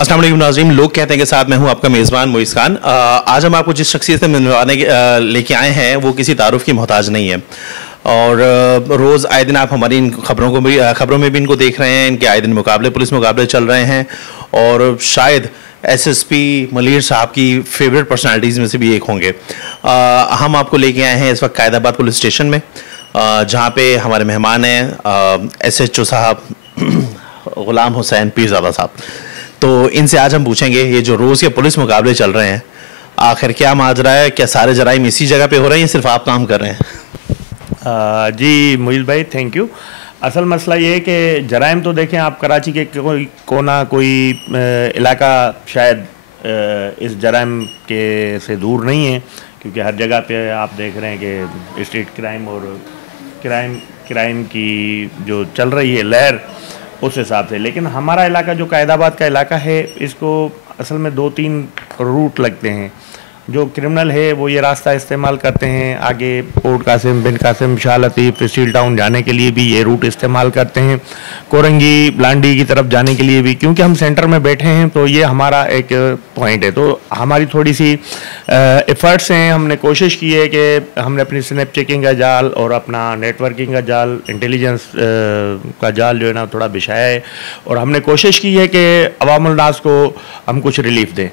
अस्सलाम वालेकुम नाज़रीन। लोग कहते हैं कि साथ मैं हूं आपका मेज़बान मुइज़ खान। आज हम आपको जिस शख्सियत से मिलवाने लेके आए हैं वो किसी तारुफ की मोहताज नहीं है और रोज़ आए दिन आप हमारी इन खबरों में भी इनको देख रहे हैं। इनके आए दिन मुकाबले, पुलिस मुकाबले चल रहे हैं और शायद एसएसपी मलिर साहब की फेवरेट पर्सनालिटीज़ में से भी एक होंगे। हम आपको लेके आए हैं इस वक्त कायदाबाद पुलिस स्टेशन में, जहाँ पे हमारे मेहमान हैं SHO साहब ग़ुलाम हुसैन पीरज़ादा साहब। तो इनसे आज हम पूछेंगे ये जो रोज़ के पुलिस मुकाबले चल रहे हैं आखिर क्या माजरा है, क्या सारे जराइम इसी जगह पे हो रहे हैं या सिर्फ आप काम कर रहे हैं? जी मुइज़ भाई, थैंक यू। असल मसला ये है कि जराइम तो देखें आप, कराची के कोई कोना कोई इलाका शायद इस जराइम के से दूर नहीं है, क्योंकि हर जगह पे आप देख रहे हैं कि स्ट्रीट क्राइम और क्राइम की जो चल रही है लहर, उस हिसाब से। लेकिन हमारा इलाका जो कायदाबाद का इलाका है, इसको असल में 2-3 रूट लगते हैं। जो क्रिमिनल है वो ये रास्ता इस्तेमाल करते हैं, आगे पोर्ट कासिम, बिन कासिम, शाह लतीफ़, स्टील टाउन जाने के लिए भी ये रूट इस्तेमाल करते हैं, कोरंगी लांडी की तरफ जाने के लिए भी। क्योंकि हम सेंटर में बैठे हैं तो ये हमारा एक पॉइंट है, तो हमारी थोड़ी सी एफर्ट्स हैं। हमने कोशिश की है कि हमने अपनी स्नैप चेकिंग का जाल और अपना नेटवर्किंग का जाल, इंटेलिजेंस का जाल जो है ना थोड़ा बिछाया है, और हमने कोशिश की है कि अवामुल नास को हम कुछ रिलीफ दें,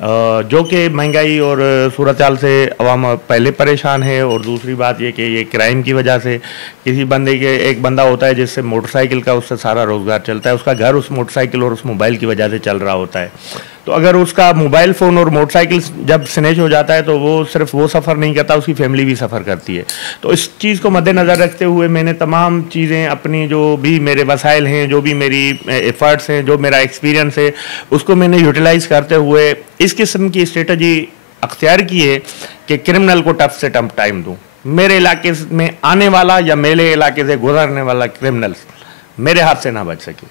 जो कि महंगाई और सूरत-हाल से अवाम पहले परेशान है। और दूसरी बात ये कि ये क्राइम की वजह से किसी बंदे के, एक बंदा होता है जिससे मोटरसाइकिल का, उससे सारा रोज़गार चलता है, उसका घर उस मोटरसाइकिल और उस मोबाइल की वजह से चल रहा होता है। तो अगर उसका मोबाइल फ़ोन और मोटरसाइकिल जब स्नैच हो जाता है तो वो सिर्फ वो सफ़र नहीं करता, उसकी फैमिली भी सफ़र करती है। तो इस चीज़ को मद्देनज़र रखते हुए मैंने तमाम चीज़ें अपनी, जो भी मेरे वसाइल हैं, जो भी मेरी एफ़र्ट्स हैं, जो मेरा एक्सपीरियंस है, उसको मैंने यूटिलाइज़ करते हुए इस किस्म की स्ट्रेटजी अख्तियार की है कि क्रिमिनल को टफ से टफ टाइम दूँ। मेरे इलाके में आने वाला या मेरे इलाके से गुजरने वाला क्रिमिनल मेरे हाथ से ना बच सके,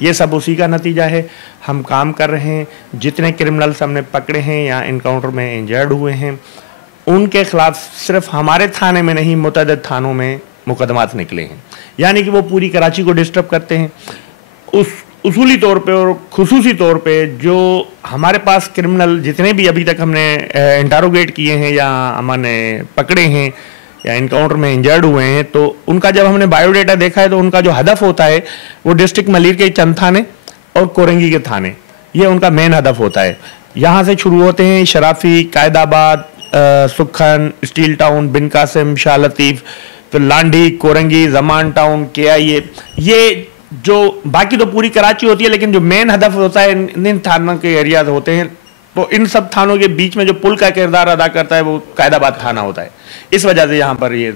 ये सब उसी का नतीजा है। हम काम कर रहे हैं, जितने क्रिमिनल्स हमने पकड़े हैं या इनकाउंटर में इंजर्ड हुए हैं, उनके खिलाफ सिर्फ हमारे थाने में नहीं, मुतअद्दिद थानों में मुकदमात निकले हैं। यानी कि वो पूरी कराची को डिस्टर्ब करते हैं। उस उसूली तौर पे और खुसूसी तौर पे जो हमारे पास क्रिमिनल जितने भी अभी तक हमने इंटरोगेट किए हैं या हमने पकड़े हैं या इनकाउंटर में इंजर्ड हुए हैं, तो उनका जब हमने बायोडाटा देखा है तो उनका जो हदफ होता है वो डिस्ट्रिक्ट मलिर के चंद थाने और कोरंगी के थाने, ये उनका मेन हदफ होता है। यहाँ से शुरू होते हैं शराफी, कायदाबाद, सुखन, स्टील टाउन, बिन कासिम, शाह लतीफ़, फिर लांडी, कोरंगी, जमान टाउन, KIA, ये जो बाकी तो पूरी कराची होती है, लेकिन जो मेन हदफ होता है इन थानों के एरियाज होते हैं। तो इन सब थानों के बीच में जो पुल का किरदार अदा करता है वो कायदाबाद थाना होता है। इस वजह से यहाँ पर ये।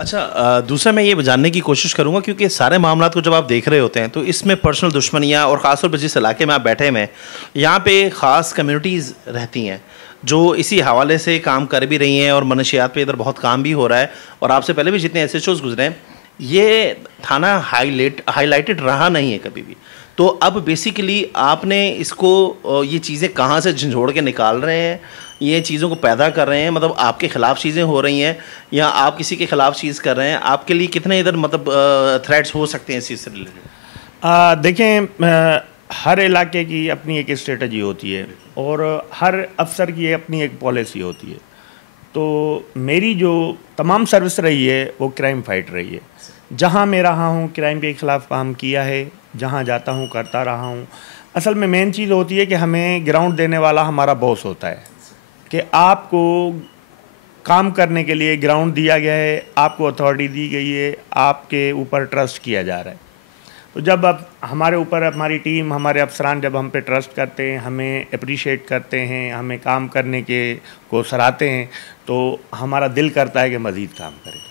अच्छा, दूसरा मैं ये जानने की कोशिश करूँगा, क्योंकि सारे मामलों को जब आप देख रहे होते हैं तो इसमें पर्सनल दुश्मनियाँ, और ख़ासतौर पर जिस इलाके में आप बैठे हुए हैं यहाँ पे ख़ास कम्युनिटीज़ रहती हैं जो इसी हवाले से काम कर भी रही हैं और मनशियात पे इधर बहुत काम भी हो रहा है। और आपसे पहले भी जितने SHOs गुजरे हैं, ये थाना हाईलाइटेड रहा नहीं है कभी भी। तो अब बेसिकली आपने इसको, ये चीज़ें कहाँ से झंझोड़ के निकाल रहे हैं, ये चीज़ों को पैदा कर रहे हैं, मतलब आपके ख़िलाफ़ चीज़ें हो रही हैं या आप किसी के ख़िलाफ़ चीज़ कर रहे हैं? आपके लिए कितने इधर मतलब थ्रेट्स हो सकते हैं इस चीज़ से रिलेटेड? देखें, हर इलाके की अपनी एक स्ट्रेटजी होती है और हर अफसर की अपनी एक पॉलिसी होती है। तो मेरी जो तमाम सर्विस रही है वो क्राइम फाइट रही है। जहाँ मैं रहा हूँ क्राइम के ख़िलाफ़ काम किया है, जहाँ जाता हूँ करता रहा हूँ। असल में मेन चीज़ होती है कि हमें ग्राउंड देने वाला हमारा बॉस होता है, कि आपको काम करने के लिए ग्राउंड दिया गया है, आपको अथॉरिटी दी गई है, आपके ऊपर ट्रस्ट किया जा रहा है। तो जब अब हमारे ऊपर हमारी टीम, हमारे अफसरान जब हम पे ट्रस्ट करते हैं, हमें अप्रिशिएट करते हैं, हमें काम करने के को सराहते हैं, तो हमारा दिल करता है कि मज़ीद काम करें।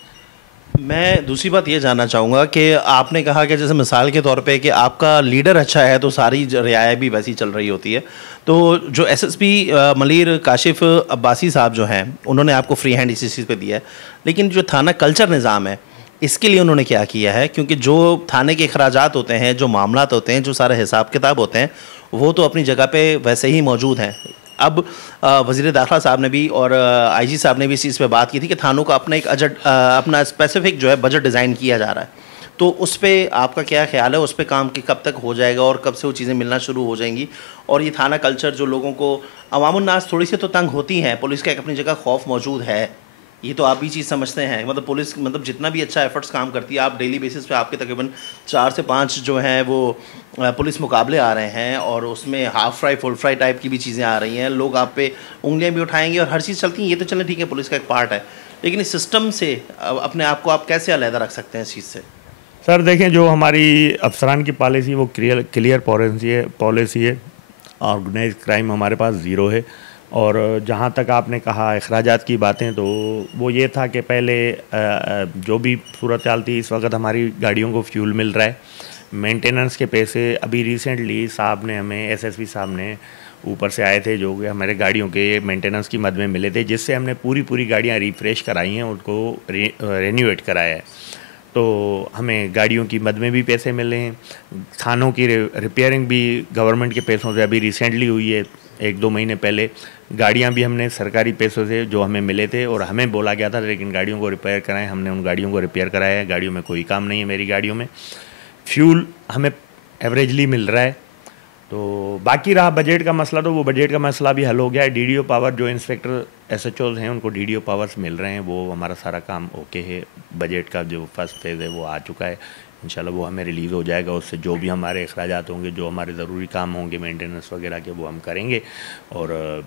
मैं दूसरी बात ये जानना चाहूँगा कि आपने कहा कि जैसे मिसाल के तौर पे कि आपका लीडर अच्छा है तो सारी रियायत भी वैसी चल रही होती है। तो जो SSP मलिर काशिफ अब्बासी साहब जो हैं, उन्होंने आपको फ्री हैंड इसी चीज़ पे दिया है, लेकिन जो थाना कल्चर निज़ाम है इसके लिए उन्होंने क्या किया है? क्योंकि जो थाने के अखराजात होते हैं, जो मामलात होते हैं, जो सारे हिसाब किताब होते हैं, वो तो अपनी जगह पे वैसे ही मौजूद हैं। अब वज़ीर दाखिला साहब ने भी और IG साहब ने भी इस चीज़ पे बात की थी कि थानों का अपना एक अपना स्पेसिफिक जो है बजट डिज़ाइन किया जा रहा है। तो उस पर आपका क्या ख्याल है, उस पर काम की कब तक हो जाएगा और कब से वो चीज़ें मिलना शुरू हो जाएंगी? और ये थाना कल्चर जो लोगों को, अवामुन्नास थोड़ी सी तो तंग होती हैं, पुलिस का एक अपनी जगह खौफ मौजूद है, ये तो आप भी चीज़ समझते हैं। मतलब पुलिस मतलब जितना भी अच्छा एफर्ट्स काम करती है, आप डेली बेसिस पे आपके तकरीबन 4 से 5 जो हैं वो पुलिस मुकाबले आ रहे हैं, और उसमें half fry full fry type की भी चीज़ें आ रही हैं, लोग आप पे उंगलियां भी उठाएंगे और हर चीज़ चलती है। ये तो चलें ठीक है, पुलिस का एक पार्ट है, लेकिन इस सिस्टम से अपने आप को आप कैसे अलहदा रख सकते हैं इस चीज़ से? सर देखें, जो हमारी अफसरान की पॉलिसी वो क्लियर पॉलिसी है। ऑर्गेनाइज क्राइम हमारे पास ज़ीरो है। और जहाँ तक आपने कहा अखराजात की बातें, तो वो ये था कि पहले जो भी सूरत हाल थी, इस वक्त हमारी गाड़ियों को फ्यूल मिल रहा है, मेंटेनेंस के पैसे अभी रिसेंटली साहब ने हमें, एसएसपी साहब ने ऊपर से आए थे, जो कि हमारे गाड़ियों के मेंटेनेंस की मद में मिले थे, जिससे हमने पूरी गाड़ियाँ रिफ़्रेश कराई हैं, उनको रेन्यूएट कराया है। तो हमें गाड़ियों की मद में भी पैसे मिले हैं। थानों की रिपेयरिंग भी गवर्नमेंट के पैसों से अभी रिसेंटली हुई है, 1-2 महीने पहले। गाड़ियां भी हमने सरकारी पैसों से जो हमें मिले थे, और हमें बोला गया था लेकिन गाड़ियों को रिपेयर कराएं, हमने उन गाड़ियों को रिपेयर कराया है। गाड़ियों में कोई काम नहीं है मेरी गाड़ियों में। फ्यूल हमें एवरेजली मिल रहा है। तो बाकी रहा बजट का मसला, तो वो बजट का मसला भी हल हो गया है। डीडीओ पावर, जो इंस्पेक्टर एसएचओज हैं, उनको डीडीओ पावर्स मिल रहे हैं, वो हमारा सारा काम ओके है। बजट का जो फर्स्ट फेज़ है वो आ चुका है, इंशाल्लाह वो हमें रिलीज़ हो जाएगा। उससे जो भी हमारे अखराजात होंगे, जो हमारे ज़रूरी काम होंगे मेंटेनेंस वगैरह के, वो हम करेंगे, और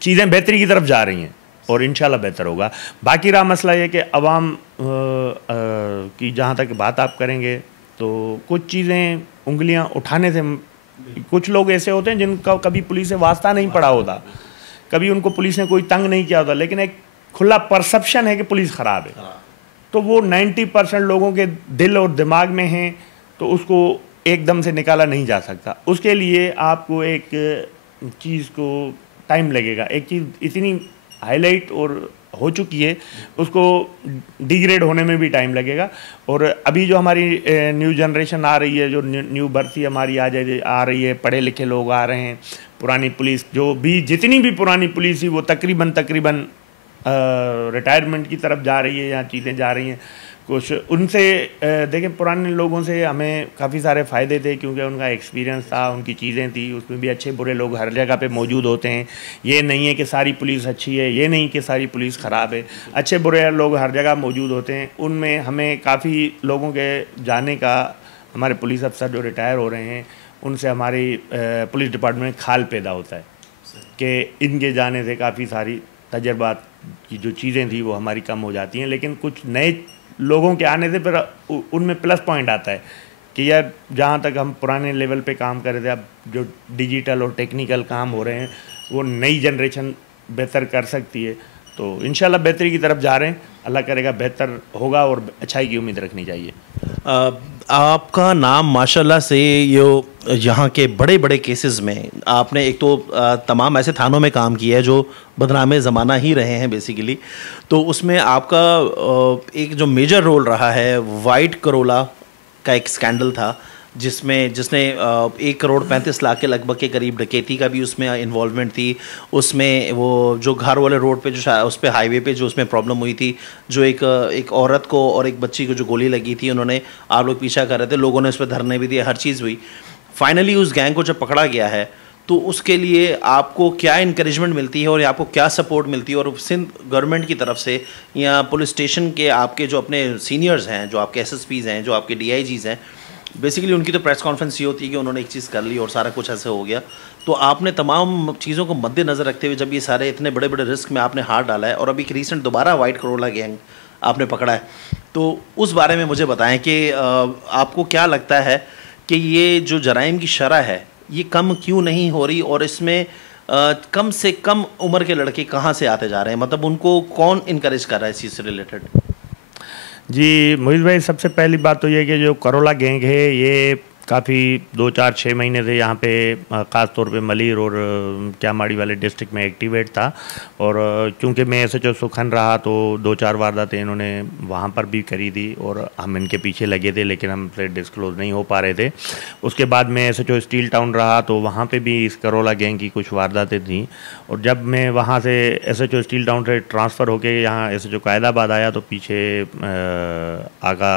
चीज़ें बेहतरी की तरफ जा रही हैं और इंशाल्लाह बेहतर होगा। बाकी रहा मसला ये कि अवाम की जहाँ तक बात आप करेंगे, तो कुछ चीज़ें उंगलियाँ उठाने से, कुछ लोग ऐसे होते हैं जिनका कभी पुलिस से वास्ता नहीं पड़ा होता, कभी उनको पुलिस ने कोई तंग नहीं किया होता, लेकिन एक खुला परसेप्शन है कि पुलिस ख़राब है, तो वो 90% लोगों के दिल और दिमाग में है, तो उसको एकदम से निकाला नहीं जा सकता। उसके लिए आपको एक चीज़ को टाइम लगेगा। एक चीज़ इतनी हाईलाइट और हो चुकी है, उसको डिग्रेड होने में भी टाइम लगेगा। और अभी जो हमारी न्यू जनरेशन आ रही है, जो न्यू भर्ती हमारी आ रही है, पढ़े लिखे लोग आ रहे हैं, पुरानी पुलिस जो भी, जितनी भी पुरानी पुलिस थी, वो तकरीबन रिटायरमेंट की तरफ जा रही है, या चीज़ें जा रही हैं। कुछ उनसे देखें, पुराने लोगों से हमें काफ़ी सारे फ़ायदे थे, क्योंकि उनका एक्सपीरियंस था, उनकी चीज़ें थी, उसमें भी अच्छे बुरे लोग हर जगह पे मौजूद होते हैं। ये नहीं है कि सारी पुलिस अच्छी है, ये नहीं कि सारी पुलिस ख़राब है, अच्छे बुरे लोग हर जगह मौजूद होते हैं। उनमें हमें काफ़ी लोगों के जाने का, हमारे पुलिस अफसर जो रिटायर हो रहे हैं, उनसे हमारी पुलिस डिपार्टमेंट में खाल पैदा होता है कि इनके जाने से काफ़ी सारी तजर्बात की जो चीज़ें थी वो हमारी कम हो जाती हैं। लेकिन कुछ नए लोगों के आने से फिर उनमें प्लस पॉइंट आता है कि यार, जहाँ तक हम पुराने लेवल पे काम कर रहे थे, अब जो डिजिटल और टेक्निकल काम हो रहे हैं, वो नई जनरेशन बेहतर कर सकती है। तो इंशाल्लाह बेहतरी की तरफ जा रहे हैं, अल्लाह करेगा बेहतर होगा, और अच्छाई की उम्मीद रखनी चाहिए। आपका नाम माशाल्लाह से यहाँ के बड़े बड़े केसेस में आपने, एक तो तमाम ऐसे थानों में काम किया है जो बदनामे ज़माना ही रहे हैं बेसिकली, तो उसमें आपका एक जो मेजर रोल रहा है, वाइट करोला का एक स्कैंडल था, जिसने 1,35,00,000 के लगभग के करीब डकैती का भी उसमें इन्वॉल्वमेंट थी। उसमें वो जो घर वाले रोड पे, जो उस पे हाईवे पे जो उसमें प्रॉब्लम हुई थी, जो एक औरत को और एक बच्ची को जो गोली लगी थी, उन्होंने, आप लोग पीछा कर रहे थे, लोगों ने उस पर धरने भी दिए, हर चीज़ हुई। फाइनली उस गैंग को जब पकड़ा गया है, तो उसके लिए आपको क्या इंकरेजमेंट मिलती है और आपको क्या सपोर्ट मिलती है? और सिंध गवर्नमेंट की तरफ से या पुलिस स्टेशन के आपके जो अपने सीनियर्स हैं, जो आपके एसएसपीज़ हैं, जो आपके डीआईजीज़ हैं, बेसिकली उनकी तो प्रेस कॉन्फ्रेंस ये होती है कि उन्होंने एक चीज़ कर ली और सारा कुछ ऐसे हो गया। तो आपने तमाम चीज़ों को मद्देनज़र रखते हुए जब ये सारे इतने बड़े बड़े रिस्क में आपने हाथ डाला है, और अभी रिसेंट दोबारा वाइट करोला गैंग आपने पकड़ा है, तो उस बारे में मुझे बताएं कि आपको क्या लगता है कि ये जो जराइम की शरह है, ये कम क्यों नहीं हो रही, और इसमें कम से कम उम्र के लड़के कहाँ से आते जा रहे हैं? मतलब उनको कौन इनकरेज कर रहा है इस चीज़ से रिलेटेड? जी मोहित भाई, सबसे पहली बात तो ये कि जो करोला गैंग है, ये काफ़ी 2-4-6 महीने से यहाँ पे ख़ास तौर पे मलीर और क्यामाड़ी वाले डिस्ट्रिक्ट में एक्टिवेट था। और चूँकि मैं एसएचओ सुखन रहा, तो 2-4 वारदातें इन्होंने वहाँ पर भी करी थी, और हम इनके पीछे लगे थे, लेकिन हमसे डिस्क्लोज़ नहीं हो पा रहे थे। उसके बाद मैं एसएचओ स्टील टाउन रहा, तो वहाँ पे भी इस करोला गैंग की कुछ वारदातें थीं। और जब मैं वहाँ से एसएचओ स्टील टाउन से ट्रांसफ़र होकर यहाँ एसएचओ कायदाबाद आया, तो पीछे आगा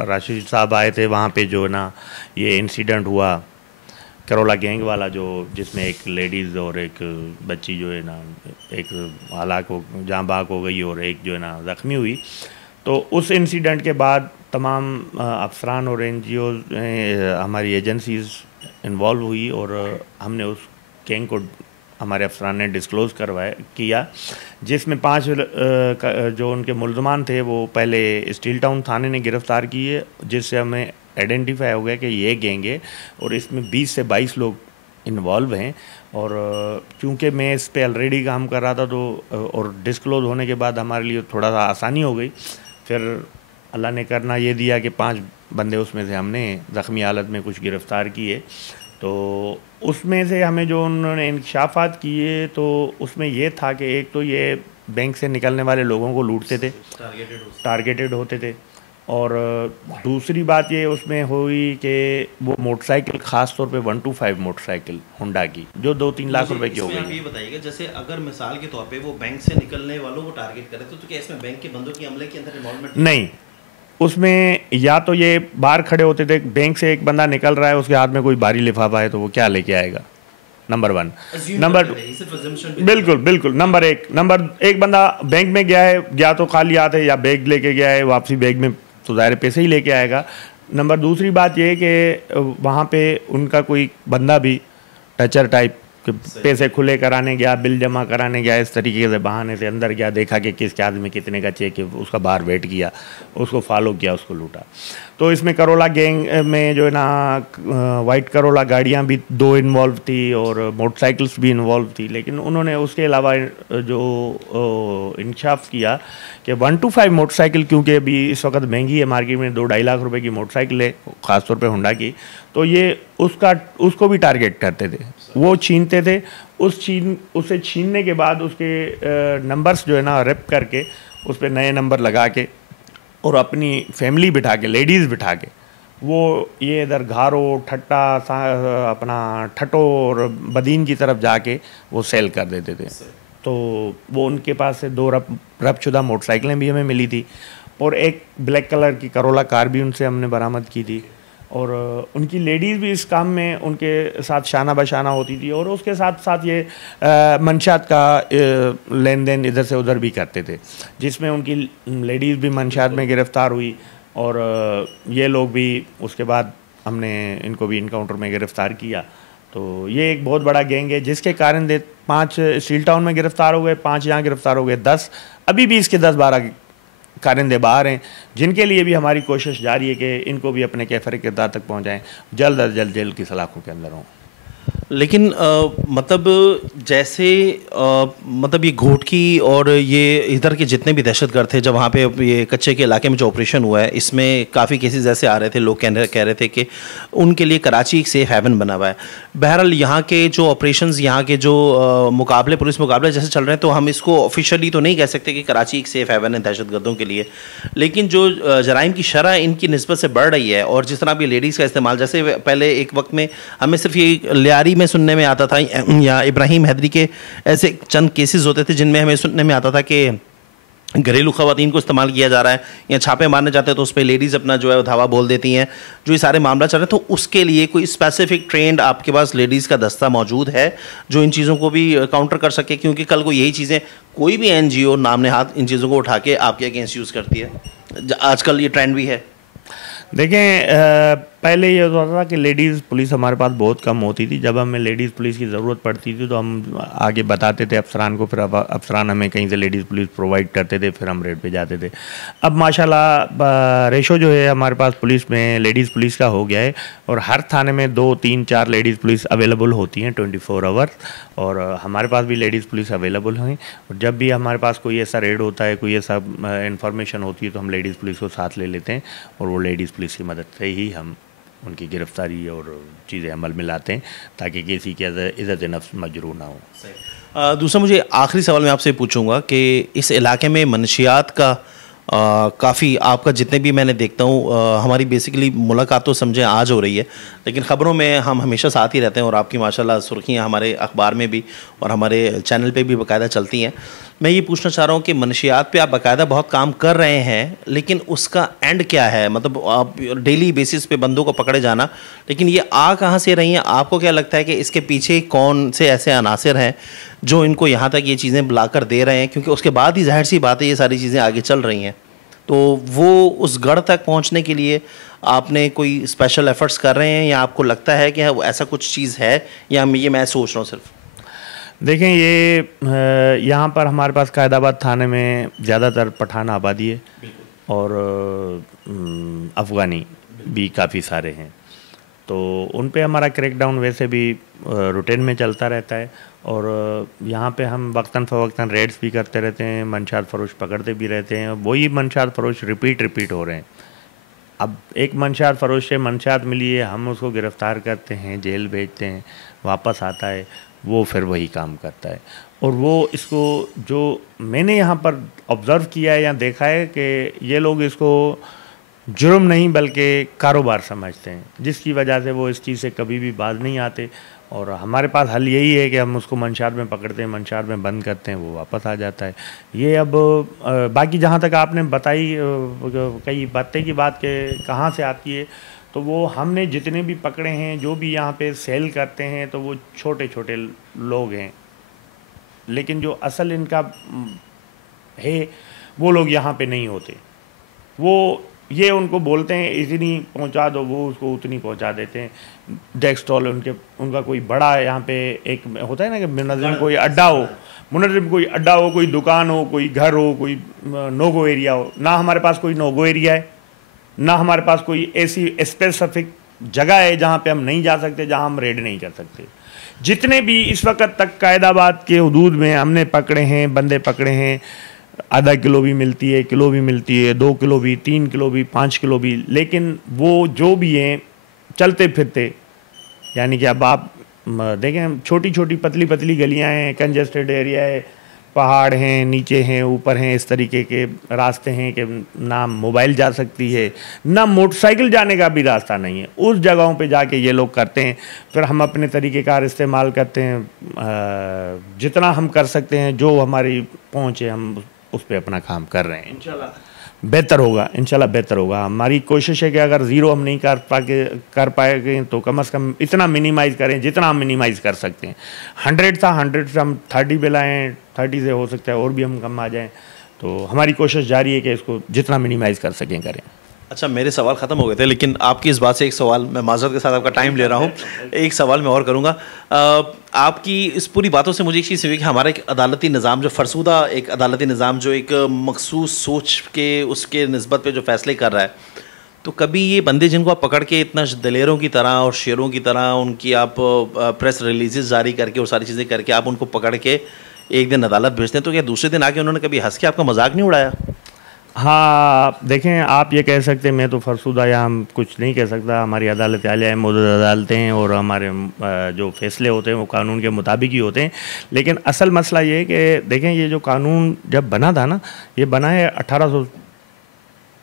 राशिद साहब आए थे वहाँ पे जो है ना ये इंसिडेंट हुआ करोला गैंग वाला, जो जिसमें एक लेडीज़ और एक बच्ची जो है ना एक हलाक हो जाँ बाग हो गई और एक जो है ना ज़ख्मी हुई। तो उस इंसिडेंट के बाद तमाम अफसरान और NGO हमारी एजेंसीज़ इन्वॉल्व हुई और हमने उस गैंग को हमारे अफसरान ने डिस्क्लोज़ किया, जिसमें 5 जो उनके मुल्ज़मान थे वो पहले स्टील टाउन थाने ने गिरफ़्तार किए, जिससे हमें आइडेंटिफाई हो गया कि ये गैंग है और इसमें 20 से 22 लोग इन्वॉल्व हैं। और चूँकि मैं इस पे ऑलरेडी काम कर रहा था तो और डिस्क्लोज़ होने के बाद हमारे लिए थोड़ा सा आसानी हो गई। फिर अल्लाह ने करना ये दिया कि 5 बंदे उसमें से हमने ज़ख्मी हालत में कुछ गिरफ़्तार किए। तो उसमें से हमें जो उन्होंने इंकशाफात किए तो उसमें ये था कि एक तो ये बैंक से निकलने वाले लोगों को लूटते थे, टारगेटेड होते थे, और दूसरी बात ये उसमें हुई कि वो मोटरसाइकिल ख़ास तौर पे 125 मोटरसाइकिल होंडा की जो 2-3 लाख रुपए की हो गई। आप ये बताइएगा, जैसे अगर मिसाल के तौर पे वो बैंक से निकलने वालों को टारगेट करे तो क्या इसमें बैंक के बंदों की अमले के अंदर इन्वॉल्वमेंट नहीं? उसमें या तो ये बाहर खड़े होते थे, बैंक से एक बंदा निकल रहा है उसके हाथ में कोई भारी लिफाफा है तो वो क्या लेके आएगा, नंबर 1। नंबर 2 बिल्कुल बिल्कुल नंबर 1 बंदा बैंक में गया है, या तो खाली हाथ है या बैग लेके गया है, वापसी बैग में तो ज़ाहिर पैसे ही लेके आएगा। नंबर दूसरी बात ये है कि वहाँ पे उनका कोई बंदा भी टचर टाइप कि पैसे खुले कराने गया, बिल जमा कराने गया, इस तरीके से बहाने से अंदर गया, देखा कि किसके आदमी कितने का चेक है, उसका बाहर वेट किया, उसको फॉलो किया, उसको लूटा। तो इसमें करोला गैंग में जो है ना वाइट करोला गाड़ियाँ भी 2 इन्वॉल्व थी और मोटरसाइकिल्स भी इन्वॉल्व थी, लेकिन उन्होंने उसके अलावा जो इंकशाफ किया कि 125 मोटरसाइकिल, क्योंकि अभी इस वक्त महंगी है मार्केट में, 2-2.5 लाख रुपए की मोटरसाइकिल है ख़ासतौर पे होंडा की, तो ये उसको भी टारगेट करते थे, वो छीनते थे। उसे छीनने के बाद उसके नंबर्स जो है ना रैप करके उस पर नए नंबर लगा के और अपनी फैमिली बिठा के, लेडीज़ बिठा के, वो ये इधर घारो ठट्टा अपना ठटो और बदीन की तरफ जाके वो सेल कर देते थे। तो वो उनके पास से 2 रफ्तशुदा मोटरसाइकिलें भी हमें मिली थी और एक ब्लैक कलर की करोला कार भी उनसे हमने बरामद की थी। और उनकी लेडीज़ भी इस काम में उनके साथ शाना बशाना होती थी और उसके साथ साथ ये मंशात का लेन देन इधर से उधर भी करते थे, जिसमें उनकी लेडीज़ भी मंशात में गिरफ़्तार हुई और ये लोग भी उसके बाद हमने इनको भी इनकाउंटर में गिरफ़्तार किया। तो ये एक बहुत बड़ा गैंग है जिसके कारण 5 स्टील टाउन में गिरफ़्तार हो गए, 5 यहाँ गिरफ़्तार हो गए, 10 अभी भी इसके 10-12 कारिंदे बाहर हैं, जिनके लिए भी हमारी कोशिश जारी है कि इनको भी अपने कैफर किरदार तक पहुँचाएँ, जल्द अज जल्द जेल की सलाखों के अंदर हों। लेकिन मतलब जैसे मतलब ये घोटकी और ये इधर के जितने भी दहशतगर्द थे, जब वहाँ पे ये कच्चे के इलाके में जो ऑपरेशन हुआ है, इसमें काफ़ी केसेस ऐसे आ रहे थे, लोग कह रहे थे कि उनके लिए कराची एक सेफ हेवन बना हुआ है। बहरहाल यहाँ के जो ऑपरेशंस, यहाँ के जो मुकाबले, पुलिस मुकाबले जैसे चल रहे हैं, तो हम इसको ऑफिशियली तो नहीं कह सकते कि कराची एक सेफ हेवन है दहशतगर्दों के लिए, लेकिन जो जराइम की शरह इनकी निस्बत से बढ़ रही है और जिस तरह भी लेडीज़ का इस्तेमाल, जैसे पहले एक वक्त में हमें सिर्फ ये लियारी में सुनने में आता था या इब्राहिम हैदरी के ऐसे चंद केसेस होते थे जिनमें हमें सुनने में आता था कि घरेलू ख़वातीन को इस्तेमाल किया जा रहा है या छापे मारने जाते हैं तो उस पर लेडीज़ अपना जो है धावा बोल देती हैं, जो ये सारे मामला चल रहे हैं। तो उसके लिए कोई स्पेसिफिक ट्रेंड आपके पास लेडीज़ का दस्ता मौजूद है जो इन चीज़ों को भी काउंटर कर सके, क्योंकि कल को यही चीज़ें कोई भी NGO नामने हाथ इन चीज़ों को उठा के आपके अगेंस्ट यूज़ करती है, आजकल ये ट्रेंड भी है। देखें, पहले ये होता था कि लेडीज़ पुलिस हमारे पास बहुत कम होती थी। जब हमें लेडीज़ पुलिस की ज़रूरत पड़ती थी तो हम आगे बताते थे अफसरान को, फिर अफसरान हमें कहीं से लेडीज़ पुलिस प्रोवाइड करते थे, फिर हम रेड पे जाते थे। अब माशाल्लाह रेशो जो है हमारे पास पुलिस में लेडीज़ पुलिस का हो गया है और हर थाने में 2, 3, 4 लेडीज़ पुलिस अवेलेबल होती हैं 24 आवर, और हमारे पास भी लेडीज़ पुलिस अवेलेबल हैं। और जब भी हमारे पास कोई ऐसा रेड होता है, कोई ऐसा इन्फॉर्मेशन होती है तो हम लेडीज़ पुलिस को साथ ले लेते हैं और वो लेडीज़ पुलिस की मदद से ही हम उनकी गिरफ्तारी और चीज़ें अमल में लाते हैं ताकि किसी की इज़्ज़त नफ्स मजरूह ना हो। दूसरा, मुझे आखिरी सवाल मैं आपसे पूछूंगा कि इस इलाके में मनशियात का काफ़ी आपका जितने भी मैंने देखता हूँ, हमारी बेसिकली मुलाकात तो समझें आज हो रही है, लेकिन ख़बरों में हम हमेशा साथ ही रहते हैं और आपकी माशाल्लाह सुर्खियाँ हमारे अखबार में भी और हमारे चैनल पे भी बाकायदा चलती हैं। मैं ये पूछना चाह रहा हूँ कि मनशियात पे आप बाकायदा बहुत काम कर रहे हैं, लेकिन उसका एंड क्या है? मतलब आप डेली बेसिस पे बंदों को पकड़े जाना, लेकिन ये आ कहाँ से रही हैं? आपको क्या लगता है कि इसके पीछे कौन से ऐसे अनासिर हैं जो इनको यहाँ तक ये चीज़ें बुलाकर दे रहे हैं? क्योंकि उसके बाद ही ज़ाहिर सी बात है ये सारी चीज़ें आगे चल रही हैं, तो वो उस गढ़ तक पहुँचने के लिए आपने कोई स्पेशल एफर्ट्स कर रहे हैं, या आपको लगता है कि ऐसा कुछ चीज़ है, या ये मैं सोच रहा हूँ सिर्फ? देखें, ये यहाँ पर हमारे पास कायदाबाद थाने में ज़्यादातर पठान आबादी है और अफ़गानी भी काफ़ी सारे हैं, तो उन पे हमारा क्रैकडाउन वैसे भी रूटीन में चलता रहता है। और यहाँ पे हम वक्तन फ़वक्तन रेड्स भी करते रहते हैं, मंशात फ़रोश पकड़ते भी रहते हैं। वही मंशात फ़रोश रिपीट हो रहे हैं। अब एक मंशात फ़रोश से मंशात मिली है, हम उसको गिरफ़्तार करते हैं, जेल भेजते हैं, वापस आता है, वो फिर वही काम करता है। और वो इसको, जो मैंने यहाँ पर ऑब्ज़र्व किया है या देखा है, कि ये लोग इसको जुर्म नहीं बल्कि कारोबार समझते हैं, जिसकी वजह से वो इस चीज़ से कभी भी बाज नहीं आते। और हमारे पास हल यही है कि हम उसको मंशात में पकड़ते हैं, मंशात में बंद करते हैं, वो वापस आ जाता है। ये अब बाकी जहाँ तक आपने बताई कई बातें की बात के कहाँ से आती है, तो वो हमने जितने भी पकड़े हैं, जो भी यहाँ पे सेल करते हैं, तो वो छोटे छोटे लोग हैं, लेकिन जो असल इनका है वो लोग यहाँ पे नहीं होते। वो ये उनको बोलते हैं इतनी पहुँचा दो, वो उसको उतनी पहुँचा देते हैं। डेस्कटॉल उनका कोई बड़ा यहाँ पे एक होता है ना कि मुनज़्ज़म कोई अड्डा हो, मुनज़्ज़म कोई अड्डा हो, कोई दुकान हो, कोई घर हो, कोई नोगो एरिया हो। ना हमारे पास कोई नोगो एरिया है, ना हमारे पास कोई ऐसी स्पेसिफिक जगह है जहाँ पे हम नहीं जा सकते, जहाँ हम रेड नहीं कर सकते। जितने भी इस वक्त तक कायदाबाद के हदूद में हमने पकड़े हैं, बंदे पकड़े हैं, आधा किलो भी मिलती है, किलो भी मिलती है, 2 किलो भी, 3 किलो भी, 5 किलो भी, लेकिन वो जो भी हैं चलते फिरते, यानी कि अब आप देखें छोटी छोटी पतली पतली गलियां हैं, कंजेस्टेड एरिया है, पहाड़ हैं, नीचे हैं, ऊपर हैं, इस तरीके के रास्ते हैं कि ना मोबाइल जा सकती है, ना मोटरसाइकिल जाने का भी रास्ता नहीं है। उस जगहों पे जाके ये लोग करते हैं। फिर हम अपने तरीक़ेकार इस्तेमाल करते हैं, जितना हम कर सकते हैं, जो हमारी पहुँच है, हम उस पर अपना काम कर रहे हैं। इंशाल्लाह बेहतर होगा, इंशाल्लाह बेहतर होगा। हमारी कोशिश है कि अगर ज़ीरो हम नहीं कर पाएंगे तो कम से कम इतना मिनिमाइज़ करें जितना हम मिनिमाइज़ कर सकते हैं। 100 था, 100 से हम 30 पे लाएँ, 30 से हो सकता है और भी हम कम आ जाएँ। तो हमारी कोशिश जारी है कि इसको जितना मिनिमाइज़ कर सकें करें। अच्छा, मेरे सवाल ख़त्म हो गए थे, लेकिन आपकी इस बात से एक सवाल, मैं माज़रत के साथ आपका टाइम ले रहा हूँ, एक सवाल मैं और करूँगा। आपकी इस पूरी बातों से मुझे एक चीज़ हुई कि हमारा एक अदालती निज़ाम जो फ़रसूदा एक अदालती निज़ाम जो एक मखसूस सोच के उसके निस्बत पे जो फ़ैसले कर रहा है, तो कभी ये बंदे जिनको आप पकड़ के इतना दलेरों की तरह और शेरों की तरह उनकी आप प्रेस रिलीज़ जारी करके और सारी चीज़ें करके आप उनको पकड़ के एक दिन अदालत भेजते हैं, तो क्या दूसरे दिन आके उन्होंने कभी हंस के आपका मजाक नहीं उड़ाया? हाँ, देखें, आप ये कह सकते हैं, मैं तो फरसुदा या हम कुछ नहीं कह सकता। हमारी अदालत आलिया है, मौजूद अदालतें हैं, और हमारे जो फ़ैसले होते हैं वो कानून के मुताबिक ही होते हैं। लेकिन असल मसला ये है कि देखें, ये जो कानून जब बना था ना, ये बना है 1800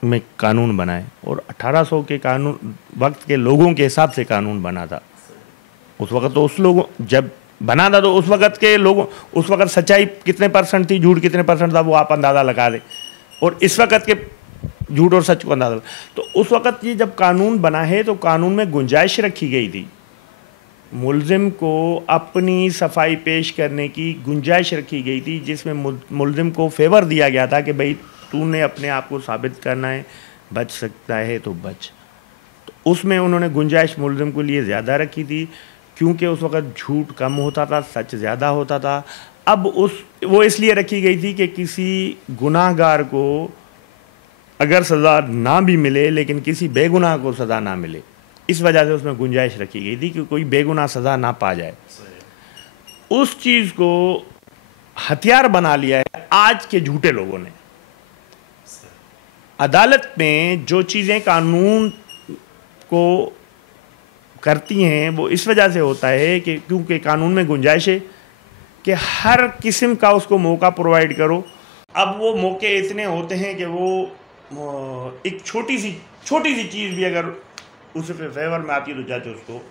में कानून बना है, और 1800 के कानून वक्त के लोगों के हिसाब से कानून बना था। उस वक्त तो उस लोगों जब बना था तो उस वक्त के लोगों, उस वक्त सच्चाई कितने % थी, झूठ कितने % था, वो आप अंदाज़ा लगा दें। और इस वक्त के झूठ और सच को अंदाजा, तो उस वक्त ये जब कानून बना है तो कानून में गुंजाइश रखी गई थी, मुल्ज़िम को अपनी सफाई पेश करने की गुंजाइश रखी गई थी, जिसमें मुल्ज़िम को फेवर दिया गया था कि भाई तूने अपने आप को साबित करना है, बच सकता है तो बच। तो उसमें उन्होंने गुंजाइश मुल्ज़िम को लिए ज़्यादा रखी थी, क्योंकि उस वक्त झूठ कम होता था, सच ज़्यादा होता था। अब वो इसलिए रखी गई थी कि किसी गुनाहगार को अगर सज़ा ना भी मिले, लेकिन किसी बेगुनाह को सज़ा ना मिले, इस वजह से उसमें गुंजाइश रखी गई थी कि कोई बेगुनाह सज़ा ना पा जाए। उस चीज़ को हथियार बना लिया है आज के झूठे लोगों ने। अदालत में जो चीज़ें कानून को करती हैं वो इस वजह से होता है कि क्योंकि कानून में गुंजाइश है कि हर किस्म का उसको मौका प्रोवाइड करो। अब वो मौके इतने होते हैं कि वो एक छोटी सी चीज़ भी अगर उसके फेवर में आती है तो जज उसको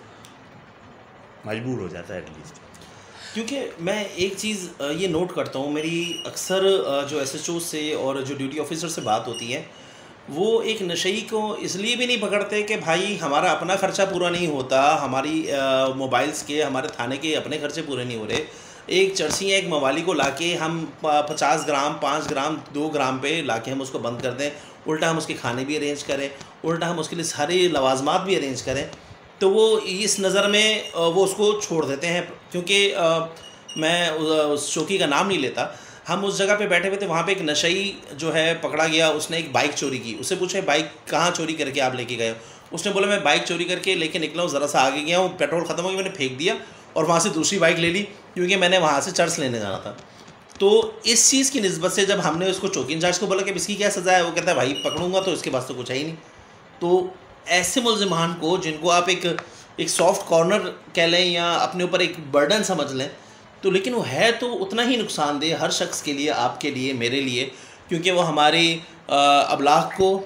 मजबूर हो जाता है एटलीस्ट। क्योंकि मैं एक चीज़ ये नोट करता हूँ, मेरी अक्सर जो एसएचओ से और जो ड्यूटी ऑफिसर से बात होती है, वो एक नशई को इसलिए भी नहीं पकड़ते कि भाई हमारा अपना खर्चा पूरा नहीं होता, हमारी मोबाइल्स के, हमारे थाने के अपने खर्चे पूरे नहीं हो रहे। एक चरसी या एक मवाली को लाके हम 50 ग्राम, 5 ग्राम, 2 ग्राम पे लाके हम उसको बंद कर दें, उल्टा हम उसके खाने भी अरेंज करें, उल्टा हम उसके लिए सारे लवाजमात भी अरेंज करें, तो वो इस नज़र में वो उसको छोड़ देते हैं। क्योंकि मैं उस चौकी का नाम नहीं लेता, हम उस जगह पे बैठे हुए थे, वहाँ पे एक नशई जो है पकड़ा गया, उसने एक बाइक चोरी की। उससे पूछे बाइक कहाँ चोरी करके आप लेके गए हो? उसने बोला मैं बाइक चोरी करके लेके निकला हूँ, ज़रा सा आगे गया हूँ, पेट्रोल ख़त्म हो गया, मैंने फेंक दिया और वहाँ से दूसरी बाइक ले ली क्योंकि मैंने वहाँ से चर्च लेने जाना था। तो इस चीज़ की निस्बत से जब हमने उसको चौकी इंचार्ज को बोला कि इसकी क्या सज़ा है, वो कहता है भाई पकड़ूंगा तो इसके पास तो कुछ है ही नहीं। तो ऐसे मुलजिमान को, जिनको आप एक सॉफ्ट कॉर्नर कह लें या अपने ऊपर एक बर्डन समझ लें, तो लेकिन वो है तो उतना ही नुकसानदेह हर शख्स के लिए, आपके लिए, मेरे लिए, क्योंकि वो हमारे अबलाग को,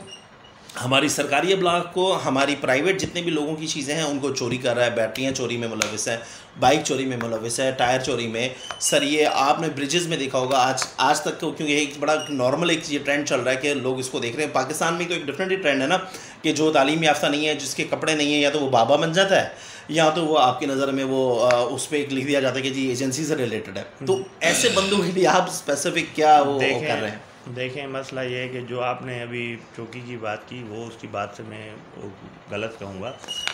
हमारी सरकारी अबलाग को, हमारी प्राइवेट जितने भी लोगों की चीज़ें हैं उनको चोरी कर रहा है। बैटरियाँ चोरी में मुलविस है, बाइक चोरी में मुलविस है, टायर चोरी में, सरिये, आपने ब्रिजेज़ में देखा होगा आज तक, क्योंकि एक बड़ा नॉर्मल एक ये ट्रेंड चल रहा है कि लोग इसको देख रहे हैं। पाकिस्तान में तो एक डिफरेंट ही ट्रेंड है ना, कि जो तालीम याफ्ता नहीं है, जिसके कपड़े नहीं हैं, या तो वो बाबा बन जाता है, या तो वो आपकी नज़र में वो उस पर लिख दिया जाता है कि जी एजेंसी से रिलेटेड है। तो ऐसे बंदों के लिए आप स्पेसिफिक क्या वो कर रहे हैं? देखें, मसला ये है कि जो आपने अभी चौकी की बात की, वो उसकी बात से मैं वो गलत कहूँगा,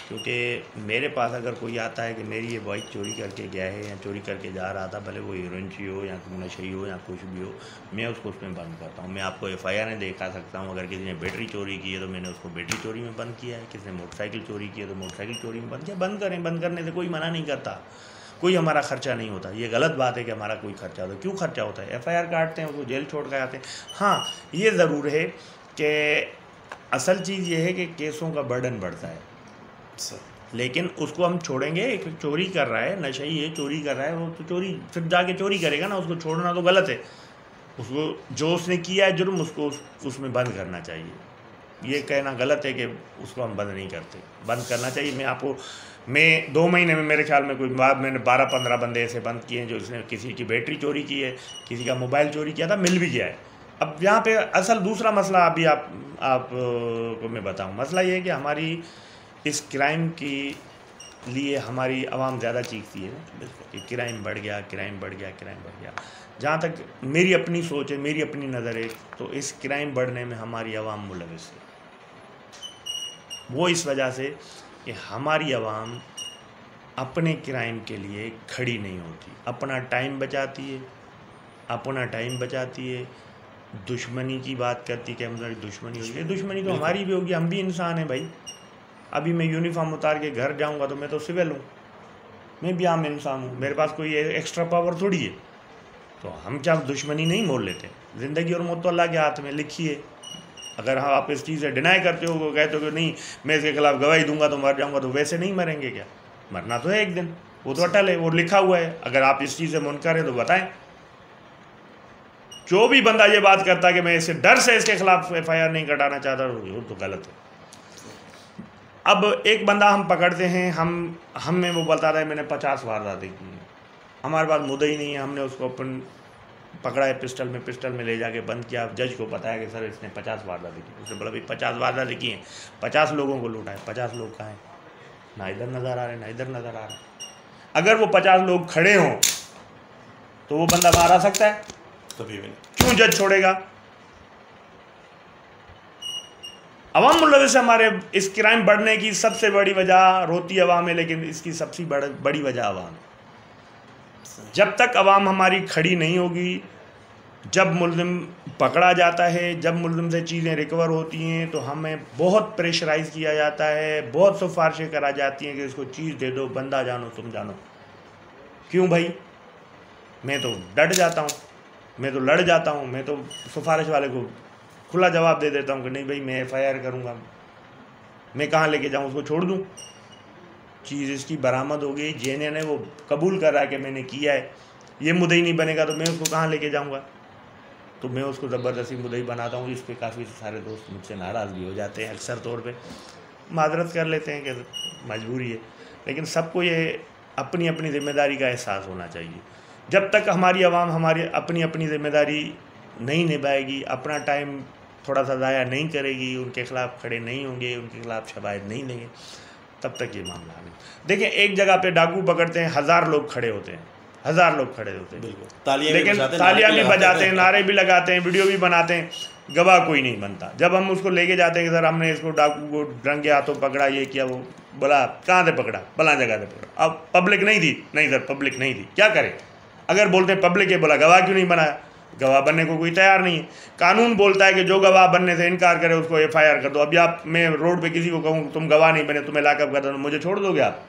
क्योंकि मेरे पास अगर कोई आता है कि मेरी ये बाइक चोरी करके गया है या चोरी करके जा रहा था, भले वो हीरोइनची हो या नशई हो या कुछ भी हो, मैं उसको उसमें बंद करता हूँ। मैं आपको FIR दिखा सकता हूँ। अगर किसी ने बैटरी चोरी की है तो मैंने उसको बैटरी चोरी में बंद किया है, किसी ने मोटरसाइकिल चोरी की है तो मोटरसाइकिल चोरी में बंद किया। बंद करें, बंद करने से कोई मना नहीं करता, कोई हमारा खर्चा नहीं होता। ये गलत बात है कि हमारा कोई खर्चा होता है। क्यों खर्चा होता है? FIR काटते हैं, उसको जेल छोड़ के आते हैं। हाँ, ये ज़रूर है कि असल चीज़ ये है कि केसों का बर्डन बढ़ता है, लेकिन उसको हम छोड़ेंगे? एक चोरी कर रहा है, नशई है, चोरी कर रहा है, वो तो चोरी फिर जाके चोरी करेगा ना, उसको छोड़ना तो गलत है। उसको जो उसने किया है जुर्म, उसको उसमें बंद करना चाहिए। ये कहना गलत है कि उसको हम बंद नहीं करते, बंद करना चाहिए। मैं 2 महीने में मेरे ख्याल में मैंने 12-15 बंदे ऐसे बंद किए हैं जो इसने किसी की बैटरी चोरी की है, किसी का मोबाइल चोरी किया था, मिल भी गया है। अब यहाँ पे असल दूसरा मसला अभी आप को मैं बताऊँ, मसला ये है कि हमारी इस क्राइम की लिए हमारी आवाम ज़्यादा चीखती है कि क्राइम बढ़ गया, क्राइम बढ़ गया, क्राइम बढ़ गया। जहाँ तक मेरी अपनी सोच है, मेरी अपनी नज़र है, तो इस क्राइम बढ़ने में हमारी आवाम मुलविस है। वो इस वजह से कि हमारी आवाम अपने क्राइम के लिए खड़ी नहीं होती, अपना टाइम बचाती है, दुश्मनी की बात करती कि हमारी दुश्मनी होगी। ये दुश्मनी तो हमारी भी होगी, हम भी इंसान हैं भाई। अभी मैं यूनिफॉर्म उतार के घर जाऊंगा तो मैं तो सिविल हूँ, मैं भी आम इंसान हूँ, मेरे पास कोई एक्स्ट्रा पावर थोड़ी है। तो हम क्या दुश्मनी नहीं मोल लेते? ज़िंदगी और मौत तो अल्लाह के हाथ में लिखी है। अगर हाँ आप इस चीज़ से डिनाई करते हो, कहते हो कि नहीं मैं इसके खिलाफ गवाही दूंगा तो मर जाऊंगा, तो वैसे नहीं मरेंगे क्या? मरना तो है एक दिन, वो तो अटल है, वो लिखा हुआ है। अगर आप इस चीज़ से मुनकर है तो बताएं। जो भी बंदा ये बात करता है कि मैं इससे डर से इसके खिलाफ FIR नहीं कटाना चाहता, वो तो गलत है। अब एक बंदा हम पकड़ते हैं, हमें वो बताता है मैंने 50 वारदातें की हैं, हमारे पास मुद्दा ही नहीं है, हमने उसको अपन पकड़ा है पिस्टल में ले जाके बंद किया। जज को बताया कि सर इसने 50 वारदातें की। उसने बोला भाई 50 वारदातें की हैं, 50 लोगों को लूटा है, 50 लोग कहाँ हैं? ना इधर नज़र आ रहे, ना इधर नज़र आ रहे। अगर वो 50 लोग खड़े हों तो वो बंदा बाहर आ सकता है? कभी भी नहीं। क्यों जज छोड़ेगा? अवाम मुलविस हमारे इस क्राइम बढ़ने की सबसे बड़ी वजह रोती अवाम है, लेकिन इसकी सबसे बड़ी वजह अवाम है। जब तक अवाम हमारी खड़ी नहीं होगी, जब मुल्ज़िम पकड़ा जाता है, जब मुल्ज़िम से चीज़ें रिकवर होती हैं, तो हमें बहुत प्रेशराइज़ किया जाता है, बहुत सिफारिशें करा जाती हैं कि इसको चीज़ दे दो, बंदा जानो, तुम जानो। क्यों भाई? मैं तो डट जाता हूँ, मैं तो लड़ जाता हूँ, मैं तो सिफारिश वाले को खुला जवाब दे देता हूँ कि नहीं भाई मैं FIR करूँगा, मैं कहाँ लेके जाऊँ, उसको छोड़ दूँ। चीज़ इसकी बरामद हो गई, JNA ने वो कबूल कर रहा है कि मैंने किया है, ये मुद्दई नहीं बनेगा तो मैं उसको कहाँ लेके जाऊँगा? तो मैं उसको ज़बरदस्ती मुद्दई बनाता हूँ। इस पर काफ़ी सारे दोस्त मुझसे नाराज़ भी हो जाते हैं, अक्सर तौर पे माजरत कर लेते हैं कि मजबूरी है। लेकिन सबको ये अपनी अपनी ज़िम्मेदारी का एहसास होना चाहिए। जब तक हमारी आवाम हमारी अपनी अपनी ज़िम्मेदारी नहीं निभाएगी, अपना टाइम थोड़ा सा ज़ाया नहीं करेगी, उनके खिलाफ़ खड़े नहीं होंगे, उनके खिलाफ़ शवाहिद नहीं देंगे, तब तक ये मामला नहीं। देखिए, एक जगह पे डाकू पकड़ते हैं, 1000 लोग खड़े होते हैं, 1000 लोग खड़े होते हैं, बिल्कुल, लेकिन तालियां भी बजाते हैं, नारे भी लगाते हैं, वीडियो भी बनाते हैं, गवाह कोई नहीं बनता। जब हम उसको लेके जाते हैं कि सर हमने इसको डाकू को रंगे हाथों पकड़ा, ये किया, वो बोला कहाँ से पकड़ा, फलां जगह से पकड़ा। अब पब्लिक नहीं थी, नहीं सर पब्लिक नहीं थी, क्या करें? अगर बोलते हैं पब्लिक है, बोला गवाह क्यों नहीं बनाया? गवाह बनने को कोई तैयार नहीं है। कानून बोलता है कि जो गवाह बनने से इनकार करे उसको FIR कर दो। अभी आप, मैं रोड पे किसी को कहूँ तुम गवाह नहीं बने, तुम्हें लॉकअप कर दो, मुझे छोड़ दोगे आप?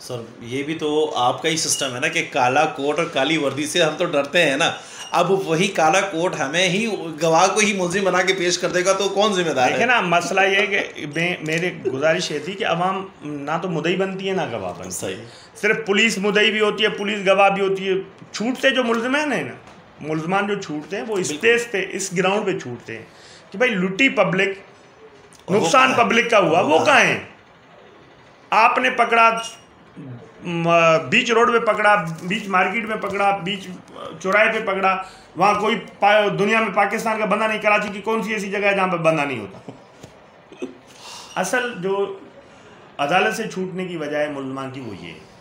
सर ये भी तो आपका ही सिस्टम है ना कि काला कोट और काली वर्दी से हम तो डरते हैं ना। अब वही काला कोट हमें ही, गवाह को ही मुलजिम बना के पेश कर देगा तो कौन जिम्मेदार है? देखिए ना, मसला ये है कि मेरे गुजारिश ये थी कि अवाम ना तो मुदई बनती है ना गवाह बनती है। सिर्फ पुलिस मुदई भी होती है, पुलिस गवाह भी होती है। छूटते जो मुलजमान है ना, मुलजमान जो छूटते हैं वो स्पेस पे, इस ग्राउंड पे छूटते हैं कि भाई लुटी पब्लिक, नुकसान पब्लिक का हुआ, वो कहाँ है? आपने पकड़ा, बीच रोड पे पकड़ा, बीच मार्केट में पकड़ा, बीच चौराहे पे पकड़ा, वहाँ कोई दुनिया में पाकिस्तान का बंदा नहीं, कराची की कौन सी ऐसी जगह है जहाँ पे बंदा नहीं होता? असल जो अदालत से छूटने की वजह है मुल्ज़मान की, वो ये है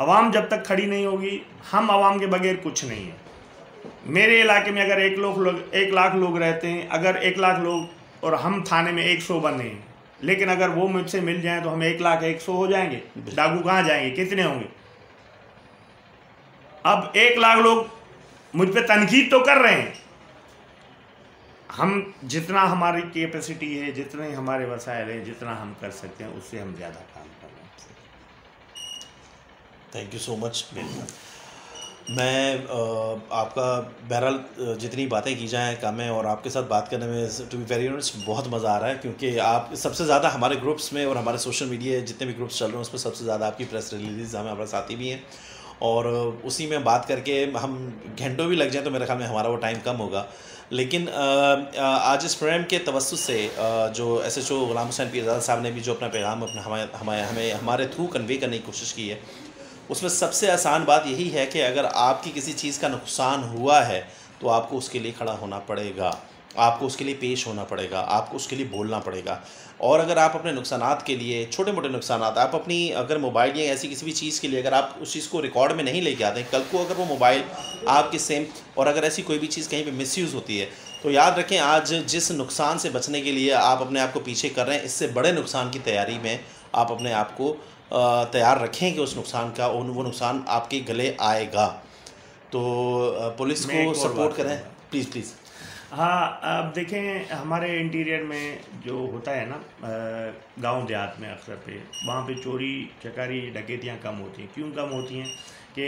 अवाम जब तक खड़ी नहीं होगी, हम अवाम के बगैर कुछ नहीं है। मेरे इलाके में अगर 1 लाख लोग रहते हैं, अगर 1 लाख लोग और हम थाने में 100 बने हैं, लेकिन अगर वो मुझसे मिल जाएं तो हम 1,00,000 हो जाएंगे। डाकू कहाँ जाएंगे? कितने होंगे? अब 1 लाख लोग मुझ पे तनकीद तो कर रहे हैं। हम जितना हमारी कैपेसिटी है, जितने हमारे वसाइल हैं, जितना हम कर सकते हैं, उससे हम ज़्यादा काम कर रहे हैं। Thank you so much. मैं आपका बहरहाल जितनी बातें की जाएँ कम है, और आपके साथ बात करने में टू बी वेरी ऑनेस्ट बहुत मज़ा आ रहा है, क्योंकि आप सबसे ज़्यादा हमारे ग्रुप्स में और हमारे सोशल मीडिया जितने भी ग्रुप्स चल रहे हैं उसमें सबसे ज़्यादा आपकी प्रेस रिलीज़ हमारे साथी भी हैं, और उसी में बात करके हम घंटों भी लग जाएँ तो मेरे ख्याल में हमारा वो टाइम कम होगा। लेकिन आज इस प्रोग्राम के तवज्जुह से जो SHO गुलाम हुसैन पीरजादा साहब ने भी जो अपना पैगाम हमें हमारे थ्रू कन्वे करने की कोशिश की है, उसमें सबसे आसान बात यही है कि अगर आपकी किसी चीज़ का नुकसान हुआ है तो आपको उसके लिए खड़ा होना पड़ेगा, आपको उसके लिए पेश होना पड़ेगा, आपको उसके लिए बोलना पड़ेगा। और अगर आप अपने नुकसानात के लिए, छोटे मोटे नुकसानात, आप अपनी अगर मोबाइल या ऐसी किसी भी चीज़ के लिए अगर आप उस चीज़ को रिकॉर्ड में नहीं लेके आते हैं, कल को अगर वो मोबाइल आपके सेम, और अगर ऐसी कोई भी चीज़ कहीं पे मिसयूज़ होती है, तो याद रखें आज जिस नुकसान से बचने के लिए आप अपने आप को पीछे कर रहे हैं, इससे बड़े नुकसान की तैयारी में आप अपने आप को तैयार रखें कि उस नुकसान का, वो नुकसान आपके गले आएगा। तो पुलिस को सपोर्ट करें प्लीज़। हाँ, अब देखें हमारे इंटीरियर में जो होता है ना, गांव देहात में अक्सर पे, वहाँ पे चोरी चकारी डकैतियाँ कम होती हैं। क्यों कम होती हैं? कि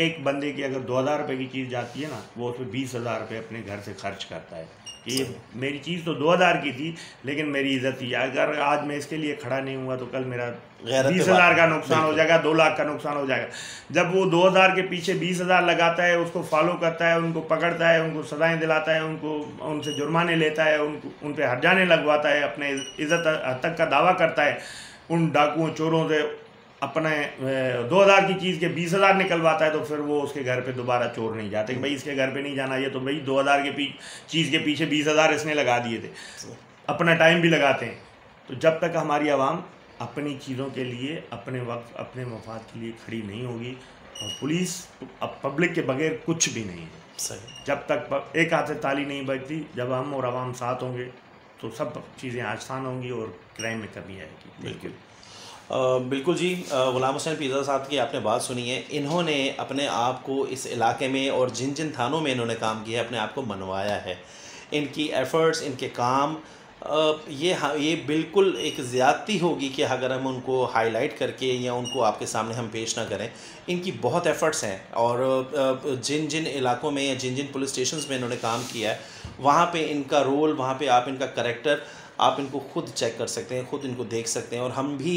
एक बंदे की अगर 2,000 रुपये की चीज़ जाती है ना, वो उसमें 20,000 रुपये अपने घर से खर्च करता है कि ये मेरी चीज़ तो 2,000 की थी, लेकिन मेरी इज़्ज़त थी। अगर आज मैं इसके लिए खड़ा नहीं हुआ तो कल मेरा 20,000 का नुकसान हो जाएगा, 2 लाख का नुकसान हो जाएगा। जब वो 2,000 के पीछे 20,000 लगाता है, उसको फॉलो करता है, उनको पकड़ता है, उनको सजाएं दिलाता है, उनसे जुर्माने लेता है, उन पे हर्जाने लगवाता है, अपने इज़्ज़त तक का दावा करता है, उन डाकुओं चोरों से अपने 2,000 की चीज़ के 20,000 निकलवाता है, तो फिर वो उसके घर पे दोबारा चोर नहीं जाते कि भाई इसके घर पे नहीं जाना, ये तो भाई 2,000 के चीज़ के पीछे 20,000 इसने लगा दिए थे, अपना टाइम भी लगाते हैं। तो जब तक हमारी आवाम अपनी चीज़ों के लिए, अपने वक्त, अपने मफाद के लिए खड़ी नहीं होगी, और पुलिस अब पब्लिक के बगैर कुछ भी नहीं है। सही। जब तक एक हाथ से ताली नहीं बजती, जब हम और आवाम साथ होंगे तो सब चीज़ें आसान होंगी और क्राइम में कमी आएगी। बिल्कुल बिल्कुल जी। गुलाम हुसैन पीरजादा साहब की आपने बात सुनी है। इन्होंने अपने आप को इस इलाके में और जिन जिन थानों में इन्होंने काम किया है, अपने आप को मनवाया है। इनकी एफ़र्ट्स, इनके काम, ये बिल्कुल एक ज़्यादती होगी कि अगर हम उनको हाईलाइट करके या उनको आपके सामने हम पेश ना करें। इनकी बहुत एफ़र्ट्स हैं, और जिन जिन इलाकों में या जिन जिन पुलिस स्टेशंस में इन्होंने काम किया है, वहाँ पे इनका रोल, वहाँ पे आप इनका करैक्टर आप इनको खुद चेक कर सकते हैं, खुद इनको देख सकते हैं। और हम भी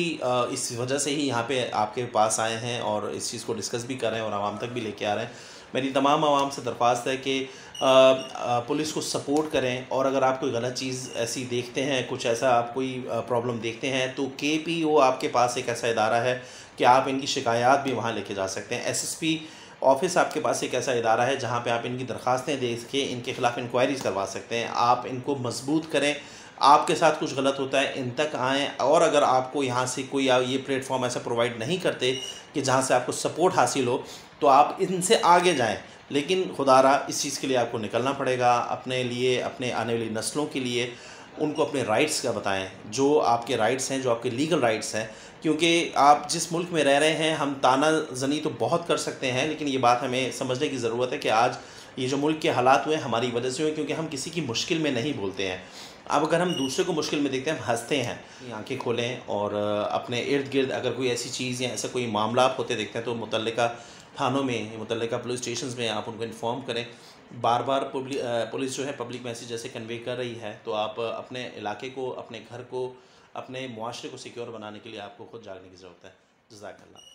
इस वजह से ही यहाँ पे आपके पास आए हैं और इस चीज़ को डिस्कस भी कर रहे हैं और आवाम तक भी लेके आ रहे हैं। मेरी तमाम आवाम से दरख्वास्त है कि पुलिस को सपोर्ट करें, और अगर आप कोई गलत चीज़ ऐसी देखते हैं, कुछ ऐसा आप कोई प्रॉब्लम देखते हैं, तो KPO आपके पास एक ऐसा इदारा है कि आप इनकी शिकायत भी वहाँ लेके जा सकते हैं। SSP ऑफिस आपके पास एक ऐसा इदारा है जहाँ पे आप इनकी दरख्वास्तें दे के इनके ख़िलाफ़ इंक्वायरीज़ करवा सकते हैं। आप इनको मजबूत करें, आपके साथ कुछ गलत होता है इन तक आएँ, और अगर आपको यहाँ से कोई ये प्लेटफॉर्म ऐसा प्रोवाइड नहीं करते कि जहाँ से आपको सपोर्ट हासिल हो, तो आप इनसे आगे जाएँ। लेकिन खुदारा इस चीज़ के लिए आपको निकलना पड़ेगा, अपने लिए, अपने आने वाली नस्लों के लिए उनको अपने राइट्स का बताएं, जो आपके राइट्स हैं, जो आपके लीगल राइट्स हैं। क्योंकि आप जिस मुल्क में रह रहे हैं, हम ताना ज़नी तो बहुत कर सकते हैं, लेकिन ये बात हमें समझने की ज़रूरत है कि आज ये जो मुल्क के हालात हुए हमारी वजह से हुए, क्योंकि हम किसी की मुश्किल में नहीं बोलते हैं। अब अगर हम दूसरे को मुश्किल में देखते हैं, हम हंसते हैं। आंखें खोलें और अपने इर्द गिर्द अगर कोई ऐसी चीज़ या ऐसा कोई मामला आप होते देखते हैं तो मुतल्लिका थानों में, मुतल्लिका पुलिस स्टेशन में आप उनको इन्फॉर्म करें। बार बार पुलिस जो है पब्लिक मैसेज जैसे कन्वे कर रही है, तो आप अपने इलाके को, अपने घर को, अपने मुआशरे को सिक्योर बनाने के लिए आपको खुद जागने की ज़रूरत है। जज़ाकल्लाह।